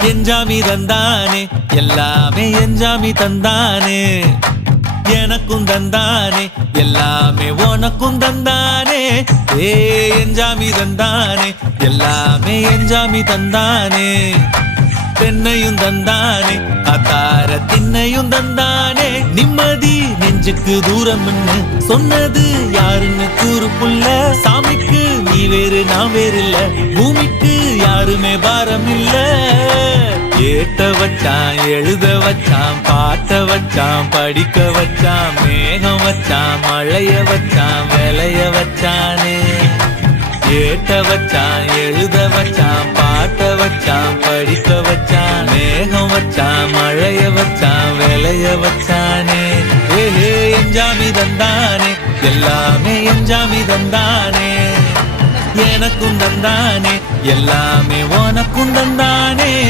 எஞ்சாமி தந்தானே எல்லாமே எஞ்சாமி தந்தானே எனக்கும் தந்தானே எல்லாமே உனக்கும் தந்தானே ஏ எஞ்சாமி தந்தானே எல்லாமே எஞ்சாமி தந்தானே தென்னையும் தந்தானே அத்தார திண்ணையும் தந்தானே நிம்மதி நெஞ்சுக்கு தூரம் சொன்னது யாருன்னு கூறு புள்ள சாமிக்கு நீ வேறு நான் வேறு இல்ல பூமிக்கு யாருமே பாரம் இல்ல ஏத்த வச்சான் எழுத வச்சான் பாட்ட வச்சான் படிக்க வச்சான் மேகம் வச்சான் மழைய வச்சான் விளைய வச்சானே ஏத்த வச்சான் எழுத வச்சான் பாட்ட வச்சான் படிக்க வச்சான் மேகம் வச்சான் மழைய வச்சான் விளைய வச்சானே ஏ எஞ்சாமி தந்தானே எல்லாமே எஞ்சாமி தந்தானே எனக்கும் தந்தானே எல்லாமே உனக்கும் தந்தானே